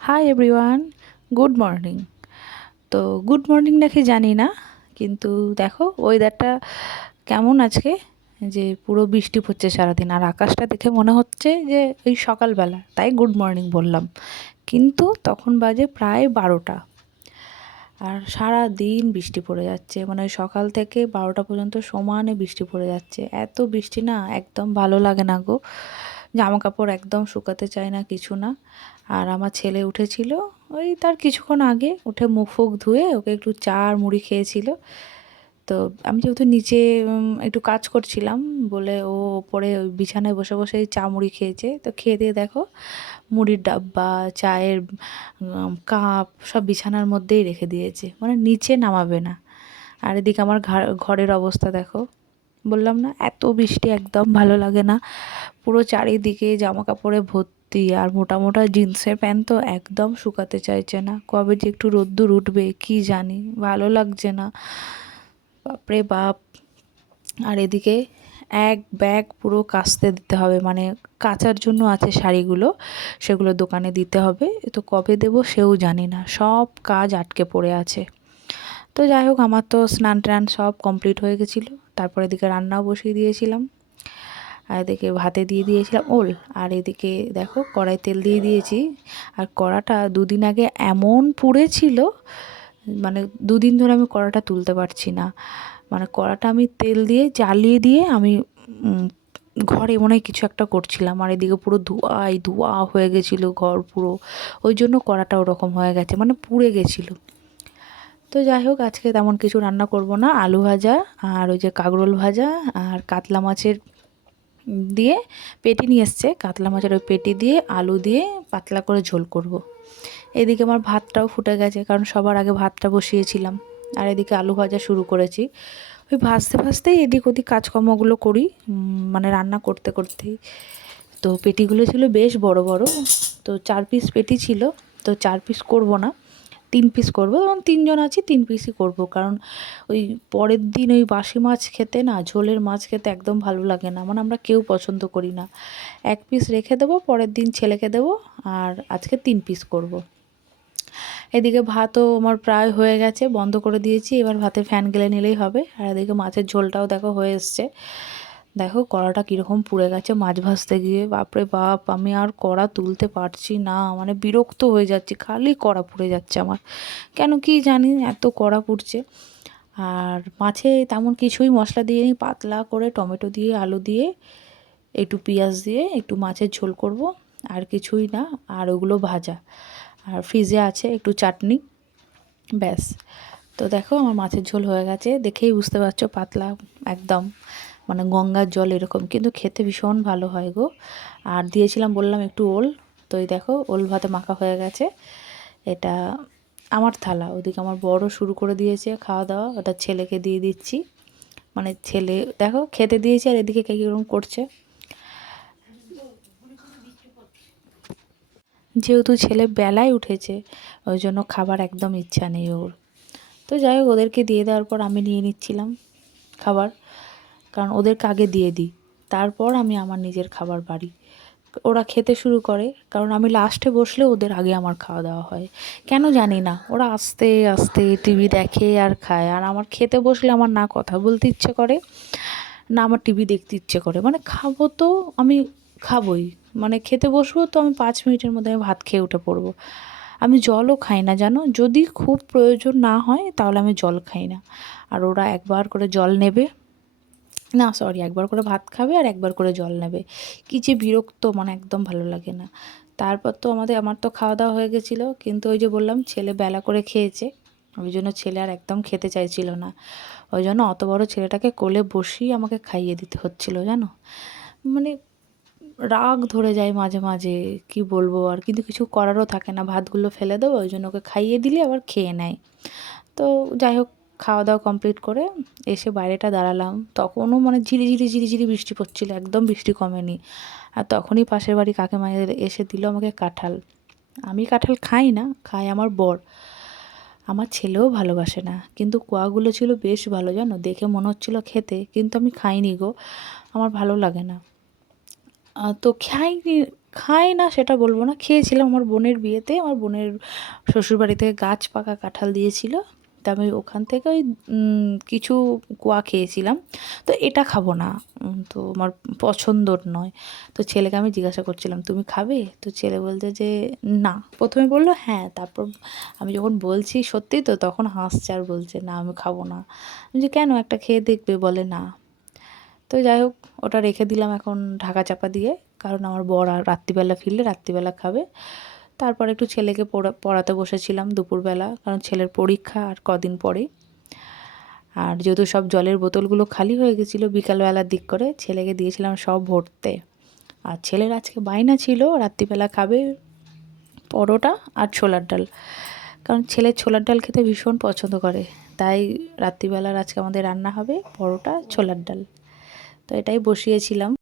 Hi everyone, good morning. তো good morning নাকি জানি না, কিন্তু দেখো ওয়েদারটা কেমন আজকে, যে পুরো বৃষ্টি পড়ছে সারাদিন, আর আকাশটা দেখে মনে হচ্ছে যে এই সকালবেলা, তাই গুড মর্নিং বললাম। কিন্তু তখন বাজে প্রায় 12টা, আর সারা দিন বৃষ্টি পড়ে যাচ্ছে, মানে ওই সকাল থেকে 12টা পর্যন্ত সমানে বৃষ্টি পড়ে যাচ্ছে। এত বৃষ্টি না, একদম ভালো লাগে না গো। জামা কাপড় একদম শুকাতে চায় না, কিছু না। আর আমার ছেলে উঠেছিল ওই তার কিছুক্ষণ আগে, উঠে মুখ ফুক ধুয়ে ওকে একটু চা আর মুড়ি খেয়েছিল। তো আমি যেহেতু নিচে একটু কাজ করছিলাম বলে, ও ওপরে ওই বিছানায় বসে বসে চা মুড়ি খেয়েছে। তো খেয়ে দিয়ে দেখো মুড়ির ডাব্বা, চায়ের কাপ সব বিছানার মধ্যেই রেখে দিয়েছে, মানে নিচে নামাবে না। আর এদিকে আমার ঘরের অবস্থা দেখো, বললাম না এত বৃষ্টি একদম ভালো লাগে না। পুরো চারিদিকে জামা কাপড়ে ভর্তি, আর মোটা মোটা জিন্সের প্যান্ট তো একদম শুকাতে চাইছে না। কবে যে একটু রোদ্দুর উঠবে কি জানি, ভালো লাগছে না, বাপরে বাপ। আর এদিকে এক ব্যাগ পুরো কাচতে দিতে হবে, মানে কাচার জন্য আছে শাড়িগুলো, সেগুলো দোকানে দিতে হবে। তো কবে দেবো সেও জানি না, সব কাজ আটকে পড়ে আছে। তো যাই হোক, আমার তো স্নান টান সব কমপ্লিট হয়ে গেছিলো। তারপর এদিকে রান্নাও বসিয়ে দিয়েছিলাম, আর এদিকে ভাতে দিয়ে দিয়েছিলাম ওল। আর এদিকে দেখো কড়াই তেল দিয়ে দিয়েছি। আর কড়াটা দুদিন আগে এমন পুড়েছিল, মানে দুদিন ধরে আমি কড়াটা তুলতে পারছি না। মানে কড়াটা আমি তেল দিয়ে জ্বালিয়ে দিয়ে আমি ঘরে মনে হয় কিছু একটা করছিলাম, আর এদিকে পুরো ধোঁয়াই ধোঁয়া হয়ে গেছিলো ঘর পুরো। ওই জন্য কড়াটা ওরকম হয়ে গেছে, মানে পুড়ে গেছিলো। তো যাই হোক, আজকে তেমন কিছু রান্না করব না, আলু ভাজা আর ওই যে কাঁকরোল ভাজা আর কাতলা মাছের দিয়ে পেটি নিয়ে এসছে, কাতলা মাছের ওই পেটি দিয়ে আলু দিয়ে পাতলা করে ঝোল করব। এদিকে আমার ভাতটাও ফুটে গেছে, কারণ সবার আগে ভাতটা বসিয়েছিলাম। আর এদিকে আলু ভাজা শুরু করেছি। ওই ভাজতে ভাজতেই এদিক ওদিক কাজকর্মগুলো করি, মানে রান্না করতে করতেই। তো পেটিগুলো ছিল বেশ বড় বড়, তো 4 পিস পেটি ছিল। তো 4 পিস করব না, 3 পিস করবো, এবং 3জন আছি, 3 পিসই করব। কারণ ওই পরের দিন ওই বাসি মাছ খেতে না, ঝোলের মাছ খেতে একদম ভালো লাগে না, মানে আমরা কেউ পছন্দ করি না। 1 পিস রেখে দেবো, পরের দিন ছেলেকে দেবো। আর আজকে 3 পিস করব। এদিকে ভাতও আমার প্রায় হয়ে গেছে, বন্ধ করে দিয়েছি, এবার ভাতের ফ্যান গেলে নিলেই হবে। আর এদিকে মাছের ঝোলটাও দেখো হয়ে এসছে। দেখো কড়াটা কীরকম পুড়ে গেছে মাছ ভাজতে গিয়ে, বাপরে বাপ, আমি আর কড়া তুলতে পারছি না, মানে বিরক্ত হয়ে যাচ্ছি, খালি কড়া পুড়ে যাচ্ছে আমার, কেন কি জানি এত কড়া পুড়ছে। আর মাছে তেমন কিছুই মশলা দিয়ে নিই, পাতলা করে টমেটো দিয়ে আলু দিয়ে একটু পেঁয়াজ দিয়ে একটু মাছের ঝোল করব, আর কিছুই না। আর ওগুলো ভাজা, আর ফ্রিজে আছে একটু চাটনি, ব্যাস। তো দেখো আমার মাছের ঝোল হয়ে গেছে, দেখেই বুঝতে পারছো পাতলা একদম, মানে গঙ্গার জল এরকম, কিন্তু খেতে ভীষণ ভালো হয় গো। আর দিয়েছিলাম বললাম একটু ওল, তো এই দেখো ওল ভাতে মাখা হয়ে গেছে। এটা আমার থালা, ওদিকে আমার বড় শুরু করে দিয়েছে খাওয়া দাওয়া, ওটা ছেলেকে দিয়ে দিচ্ছি। মানে ছেলে দেখো খেতে দিয়েছি, আর এদিকে কীরকম করছে। যেহেতু ছেলে বেলায় উঠেছে, ওই জন্য খাবার একদম ইচ্ছা নেই ওর। তো যাই হোক, ওদেরকে দিয়ে দেওয়ার পর আমি নিয়ে নিচ্ছিলাম খাবার, কারণ ওদেরকে আগে দিয়ে দিই, তারপর আমি আমার নিজের খাবার বাড়ি। ওরা খেতে শুরু করে, কারণ আমি লাস্টে বসলে ওদের আগে আমার খাওয়া দাওয়া হয়। কেন জানি না, ওরা আস্তে আস্তে টিভি দেখে আর খায়, আর আমার খেতে বসলে আমার না কথা বলতে ইচ্ছে করে, না আমার টিভি দেখতে ইচ্ছে করে। মানে খাবো তো আমি খাবোই, মানে খেতে বসবো তো আমি 5 মিনিটের মধ্যে আমি ভাত খেয়ে উঠে পড়বো। আমি জলও খাই না জানো, যদি খুব প্রয়োজন না হয় তাহলে আমি জল খাই না। আর ওরা একবার করে জল নেবে, না সরি, একবার করে ভাত খাবে আর একবার করে জল নেবে। কী যে বিরক্ত, মানে একদম ভালো লাগে না। তারপর তো আমার তো খাওয়া দাওয়া হয়ে গেছিলো, কিন্তু ওই যে বললাম ছেলে বেলা করে খেয়েছে, ওই জন্য ছেলে আর একদম খেতে চাইছিল না। ওই জন্য অত বড় ছেলেটাকে কোলে বসিয়ে আমাকে খাইয়ে দিতে হচ্ছিলো জানো। মানে রাগ ধরে যায় মাঝে মাঝে, কি বলবো আর, কিন্তু কিছু করারও থাকে না, ভাতগুলো ফেলে দেবো, ওই জন্য ওকে খাইয়ে দিলে আবার খেয়ে নেয়। তো যাই হোক, খাওয়া দাওয়া কমপ্লিট করে এসে বাইরেটা দাঁড়ালাম, তখনও মানে ঝিরিঝিরি ঝিরিঝিরি বৃষ্টি পড়ছিল, একদম বৃষ্টি কমেনি। আর তখনই পাশের বাড়ি কাকিমা এসে দিল আমাকে কাঁঠাল। আমি কাঁঠাল খাই না, খায় আমার বর, আমার ছেলেও ভালোবাসে না, কিন্তু কোয়াগুলো ছিল বেশ ভালো জানো, দেখে মনে হচ্ছিলো খেতে, কিন্তু আমি খাইনি গো, আমার ভালো লাগে না। তো খাইনি, খাই না সেটা বলবো না, খেয়েছিলাম আমার বোনের বিয়েতে। আমার বোনের শ্বশুরবাড়ি থেকে গাছ পাকা কাঁঠাল দিয়েছিল, তা আমি ওখান থেকে ওই কিছু কোয়া খেয়েছিলাম। তো এটা খাবো না, তো আমার পছন্দর নয়। তো ছেলেকে আমি জিজ্ঞাসা করছিলাম তুমি খাবে, তো ছেলে বলছে যে না। প্রথমে বললো হ্যাঁ, তারপর আমি যখন বলছি সত্যি তো তখন হাসছে আর বলছে না আমি খাবো না। আমি যে কেন, একটা খেয়ে দেখবে, বলে না। তো যাই হোক, ওটা রেখে দিলাম এখন ঢাকা চাপা দিয়ে, কারণ আমার বর আর রাত্রিবেলা ফিরলে রাত্রিবেলা খাবে। তারপর একটু ছেলেকে পড়াতে বসেছিলাম দুপুরবেলা, কারণ ছেলের পরীক্ষা আর কদিন পরে। আর যেহেতু সব জলের বোতলগুলো খালি হয়ে গেছিলো বিকালবেলার দিক করে, ছেলেকে দিয়েছিলাম সব ভরতে। আর ছেলের আজকে বায়না ছিল রাত্রিবেলা খাবে পরোটা আর ছোলার ডাল, কারণ ছেলে ছোলার ডাল খেতে ভীষণ পছন্দ করে। তাই রাত্রিবেলার আজকে আমাদের রান্না হবে পরোটা ছোলার ডাল। তো এটাই বসিয়েছিলাম।